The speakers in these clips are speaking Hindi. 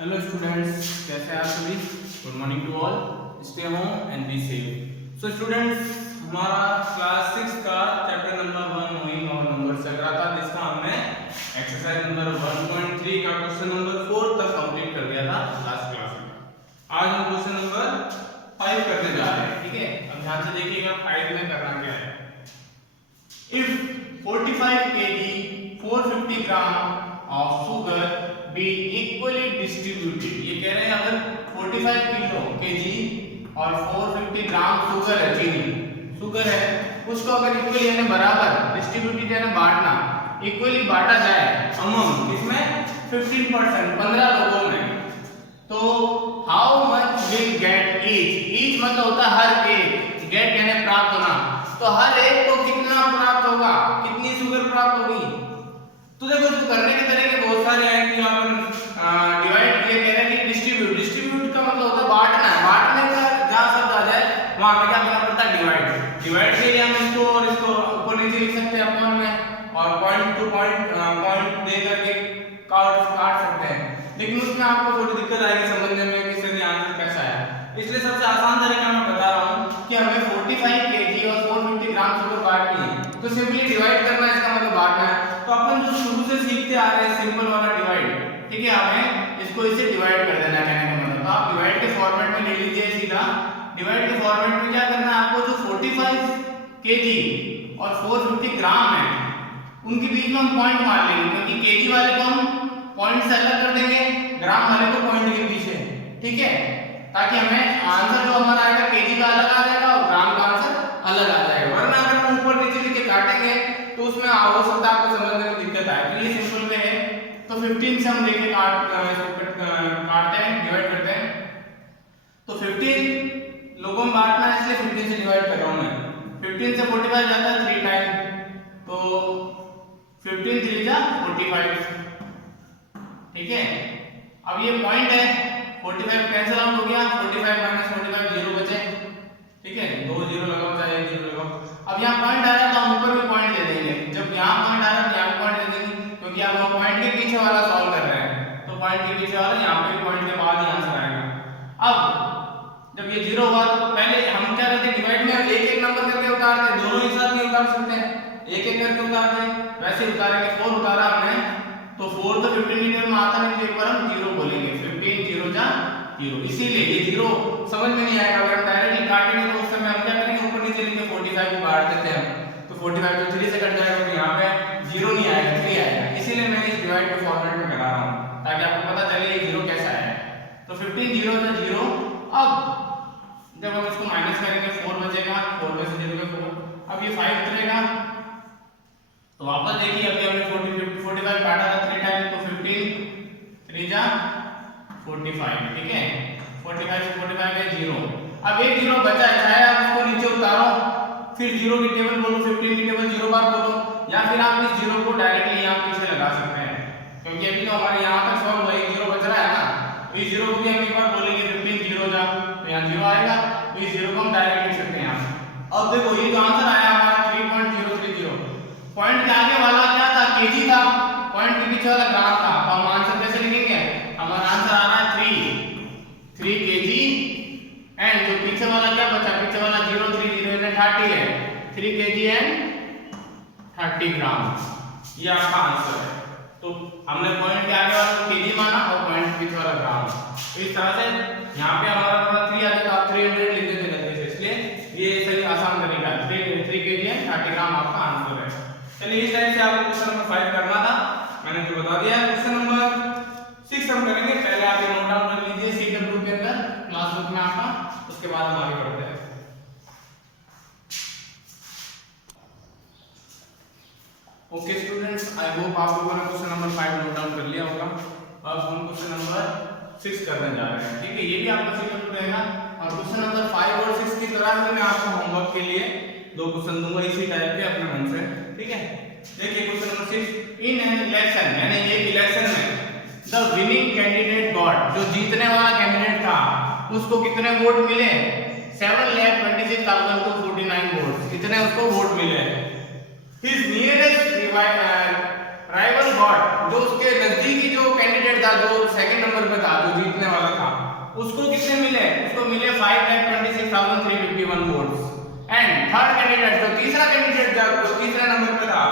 हेलो स्टूडेंट्स, कैसे हैं आप सभी। Good morning to all. Stay home and be safe. So students, हमारा क्लास 6 का चैप्टर नंबर 1 मूविंग और नंबर चल रहा था, जिसका हमने एक्सरसाइज नंबर 1.3 का क्वेश्चन नंबर 4 तक कंप्लीट कर दिया था लास्ट क्लास में। आज हम क्वेश्चन नंबर 5 करने जा रहे हैं। ठीक है, अब ध्यान से देखिएगा 5 में करना क्या है। If 45 kg 450 gram of sugar be equally distributed, ये कह रहे हैं अगर 45 किलो केजी और 450 ग्राम शुगर है, चीनी शुगर है, उसको अगर इक्वली यानी बराबर डिस्ट्रीब्यूटेड यानी बांटना, इक्वली बांटा जाए अमंग इसमें 15% 15 लोगों में, तो how much will get each मतलब होता है हर एक, गेट यानी प्राप्त होना, तो हर एक को कितना प्राप्त होगा, कितनी शुगर प्राप्त होगी। तो देखो इसको करने के तरीके बहुत सारे हैं कि यहाँ पर डिवाइड किए कह रहे हैं कि डिस्ट्रीब्यूट का मतलब होता है बांटना है, बांटने का जहाँ शब्द आ जाए वहाँ पे क्या करना पड़ता है, डिवाइड के लिए हम इसको और इसको ऊपर नीचे लिख सकते हैं अपॉन में, और पॉइंट टू पॉइंट दे करके काट सकते हैं, लेकिन उसमें आपको थोड़ी दिक्कत आएगी समझने में कि इसका आंसर कैसा है। इसलिए सबसे आसान तरीका मैं बता रहा हूँ कि हमें 45 kg और 450 ग्राम शुगर बांटनी है, तो सिंपली डिवाइड करना है, इसका मतलब बांटना है। तो अपन जो शुरू से सीखते आ रहे हैं सिंपल वाला डिवाइड, ठीक है, हमें इसको इससे डिवाइड कर देना है, कहने का मतलब। तो आप डिवाइड के फॉर्मेट में ले लीजिए सीधा। डिवाइड के फॉर्मेट में क्या करना है आपको, जो 45 kg और 450 ग्राम है उनके बीच में हम पॉइंट मार लेंगे, क्योंकि केजी वाले को हम पॉइंट से अलग कर देंगे, ग्राम वाले को पॉइंट के पीछे, ठीक है, ताकि हमें आंसर जो हमारा आएगा केजी का अलग आ जाएगा और ग्राम का आंसर अलग आ जाएगा। वरना अगर हम ऊपर नीचे नीचे काटेंगे तो उसमें हो सकता है आपको समझने में दिक्कत आए। तो ये सिंपल में है, तो 15 से हम लेके काटते हैं, डिवाइड करते हैं। तो 15 लोगों में बांटना है, इसलिए 15 से डिवाइड कर रहा हूं मैं। 15 से 45 जाता है 3 टाइम, तो 15 3 जा 45, ठीक है। अब ये पॉइंट है, 45 कैंसिल आउट हो गया, 45 माइनस 45 जीरो बचे, ठीक है, 2 जीरो लगाओ चाहे 1 जीरो लगाओ। अब यहाँ पॉइंट आ रहा है तो हम ऊपर भी पॉइंट दे देंगे, जब यहाँ पॉइंट आ रहा है तो यहाँ पॉइंट दे देंगे, क्योंकि अब हम पॉइंट के पीछे वाला सॉल्व कर रहे हैं, तो पॉइंट के पीछे वाला यहाँ पे पॉइंट के बाद ही आंसर आएगा। अब जब ये जीरो हुआ तो पहले हम क्या करते हैं, डिवाइड में एक एक नंबर करके उतारते हैं, दोनों एक साथ नहीं उतार सकते हैं, एक एक करके उतारते हैं, वैसे उतारेंगे। 4 उतारा हमने, तो 4 तो 15 मीटर में आता नहीं, तो एक बार हम जीरो बोलेंगे, 15 जीरो जा जीरो, इसीलिए ये जीरो समझ में नहीं आएगा। अगर हम डायरेक्टली काटेंगे तो उस समय हम क्या करेंगे, ऊपर नीचे लेके 45 को काट देते हैं, तो 45 तो 3 से कट जाएगा, तो यहाँ पे जीरो नहीं आएगा, 3 आएगा। इसीलिए मैं इस डिवाइड के फॉर्मेट में करा रहा हूँ, ताकि आपको पता चले ये जीरो कैसा है। तो 15 जीरो से जीरो। अब जब हम इसको माइनस करेंगे 4 बचेगा, 4 में से 0 में 4, अब ये 5 उतरेगा, तो वापस देखिए अभी हमने 45 काटा था 3 टाइम, तो 15 3 जा 45, ठीक है, 45 से 45 है 0। अब एक जीरो बचा है, चाहे आप इसको नीचे उतारो, फिर जीरो की टेबल बोलो, 15 की टेबल 0 बार बोलो, या फिर आप इस जीरो को डायरेक्टली यहाँ पीछे लगा सकते हैं, क्योंकि अभी तो हमारे यहाँ तक सॉल्व हुआ, एक जीरो बच रहा है ना, तो इस जीरो को भी हम एक बार बोलेंगे 15 जीरो जा, तो यहाँ जीरो आएगा, तो इस जीरो को हम डायरेक्ट लिख सकते हैं यहाँ। अब देखो ये जो आंसर आया हमारा 3.030, पॉइंट के आगे वाला क्या था, केजी था, पॉइंट के पीछे वाला ग्राम था, तो हम आंसर कैसे लिखेंगे, हमारा आंसर आ रहा है 3 kg, एंड जो पीछे वाला क्या बचा, पीछे वाला 030 यानी 30 है, 3 kg एंड 30 ग्राम, ये आपका आंसर है। तो हमने पॉइंट के आगे वाला केजी माना और पॉइंट के पीछे वाला ग्राम, तो इस तरह से यहाँ पे हमारा 3 आ जाएगा, आप 300 लिख देते गलती से, इसलिए ये सही आसान तरीका है। 3 kg एंड 30 ग्राम आपका आंसर है। चलिए इस टाइप से आपको क्वेश्चन नंबर 5 करना था, मैंने जो बता दिया। क्वेश्चन नंबर 6 हम करेंगे, पहले आप ये नोट डाउन कर लीजिए सीडब्ल्यू के अंदर क्लासबुक में आपका, उसके बाद हम आगे बढ़ते हैं। ओके स्टूडेंट्स, आई होप आप लोगों ने क्वेश्चन नंबर 5 नोट डाउन कर लिया होगा। अब हम क्वेश्चन नंबर 6 करने जा रहे हैं, ठीक है, ये भी आपका सीडब्ल्यू रहेगा। और क्वेश्चन नंबर 5 और 6 की तरह से मैं आपको होमवर्क के लिए 2 क्वेश्चन दूंगा इसी टाइप के अपने मन से, ठीक है। देखिए question number 6, in an election, यानी एक इलेक्शन में द विनिंग कैंडिडेट गॉट, जो जीतने वाला कैंडिडेट था उसको कितने वोट मिले, 7,26,249 वोट, इतने उसको वोट मिले। हिज नियरेस्ट राइवल गॉट, जो उसके नजदीकी जो कैंडिडेट था, जो सेकंड नंबर पे था, जो जीतने वाला था, उसको कितने मिले? उसको मिले 5,26,351 वोट्स। एंड थर्ड कैंडिडेट, जो तीसरा कैंडिडेट था, जो तीसरा नंबर पे था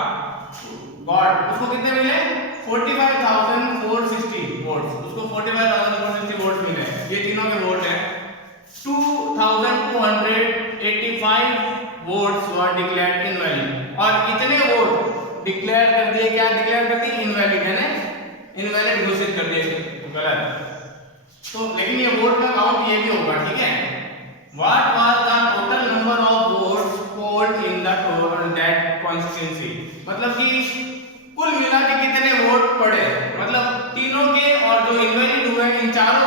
गॉड, उसको कितने मिले? 45,460 वोट्स। उसको 45,460 वोट्स मिले। ये तीनों के वोट है। 2,285 वोट्स वर डिक्लेयर्ड इनवैलिड। और इतने वोट डिक्लेयर कर दिए, क्या डिक्लेयर कर दिए? इनवैलिड, यानी इनवैलिड घोषित कर दिए, गलत। तो लेकिन ये वोट का काउंट ये भी होगा, ठीक है। What was the total number of votes polled in the that constituency, मतलब कि कुल मिला के कितने वोट पड़े, मतलब तीनों के और जो इनवैलिड हुए इन चारों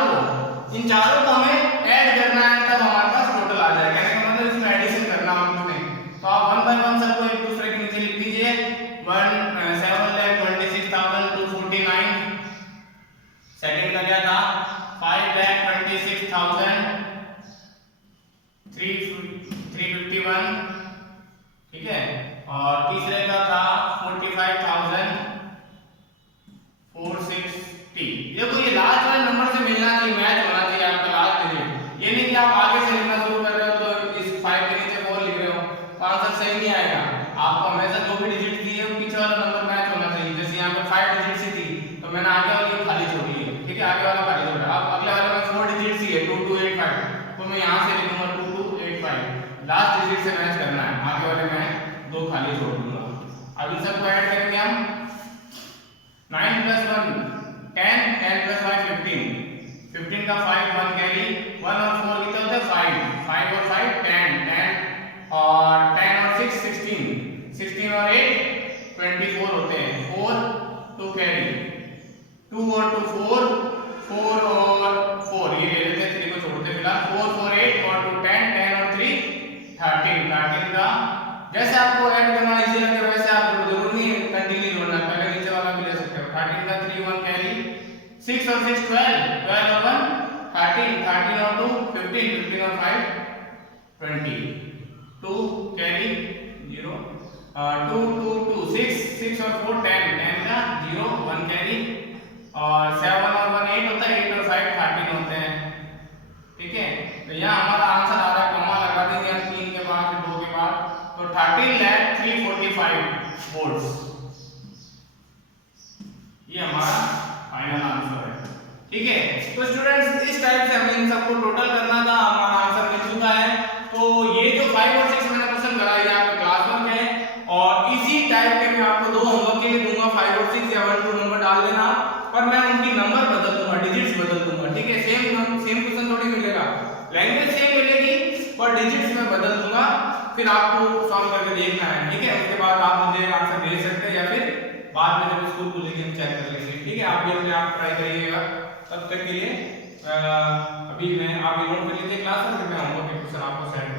को हमें ऐड करना है, तब हमारे पास टोटल आ जाएगा। यानी मतलब इसमें एडिशन करना हमने। तो आप वन बाय वन सबको एक दूसरे के नीचे लिख दीजिए। 7,26,249, सेकंड का क्या था? 5,26,351, ठीक है। और तीसरे का था 45,460। देखो ये लास्ट वाले नंबर से मिलना चाहिए, मैच होना चाहिए आपका लास्ट डिजिट। ये नहीं कि आप आगे से लिखना शुरू कर रहे हो तो इस 5 के नीचे 4 लिख रहे हो, तो आंसर सही नहीं आएगा। आपको हमेशा जो भी डिजिट दी है पीछे वाला नंबर मैच होना चाहिए। जैसे यहाँ पे 5 डिजिट सी थी, तो मैंने आगे वाली खाली छोड़ी है, ठीक है, आगे वाला खाली छोड़ा। अब अगले वाले में 4 डिजिट सी है, 2285, तो मैं यहाँ से लिखूंगा 2285। लास्ट डिजिट से मैच करना है, आगे वाले में 2 खाली छोड़ दूंगा। अब इन सबको ऐड करेंगे हम। 9 + 1 10, 10 + 5 15, 15 का 5 1 कैरी, 1 और 4 कितने होते हैं? 5, 5 और 5 10, 10 और 10 और 6 16, 16 और 8 24 होते हैं, 4 2 कैरी, 2 और 2 4, 4 और 4 ये ले लेते हैं, 3 को छोड़ते फिलहाल। 4 4 8 और 2 10, 10 और 3 13, 13 का जैसे आपको ऐड करना इजी लगे वैसे आप जरूर नहीं कंटिन्यू जोड़ना, पहले नीचे वाला भी ले सकते हो। 13 का 3 1 कैरी, 6 और 6 12, 12 और 1 13, 13 और 2 15, 15 और 5 20, 2 कैरी 0, 2 2 2 6, 6 और 4 10, 10 का 0 1 कैरी, और 7 और 1 8 होता है, 8 और 5 13 होते हैं, ठीक है। तो यहाँ हमारा आंसर आ रहा है, कॉमा लगा देंगे हम 3 के बाद 2 के बाद, तो 13,345 वोट्स, ये हमारा फाइनल आंसर है, ठीक है। तो स्टूडेंट्स इस टाइप से हमें इन सबको टोटल करना था, हमारा आंसर मिल चुका है। तो ये जो 5 और 6 मैंने क्वेश्चन कराया है आपका क्लास वर्क है, और इसी टाइप के मैं आपको 2 होमवर्क के लिए दूंगा, 5 और 6 या 1 2 नंबर डाल देना, और मैं उनकी नंबर बदल दूंगा, डिजिट्स बदल दूंगा, ठीक है। सेम क्वेश्चन थोड़ी मिलेगा, लैंग्वेज सेम मिलेगी पर डिजिट्स में बदल दूंगा, फिर आपको सॉल्व करके देखना है, ठीक है। उसके बाद आप मुझे आंसर भेज सकते हैं, या फिर बाद में जब स्कूल खुलेगी हम चेक कर लेंगे, ठीक है। आप भी अपने आप ट्राई करिएगा। तब तक के लिए अभी मैं आप नोट कर लीजिए क्लास में, फिर मैं होमवर्क के क्वेश्चन आपको सेंड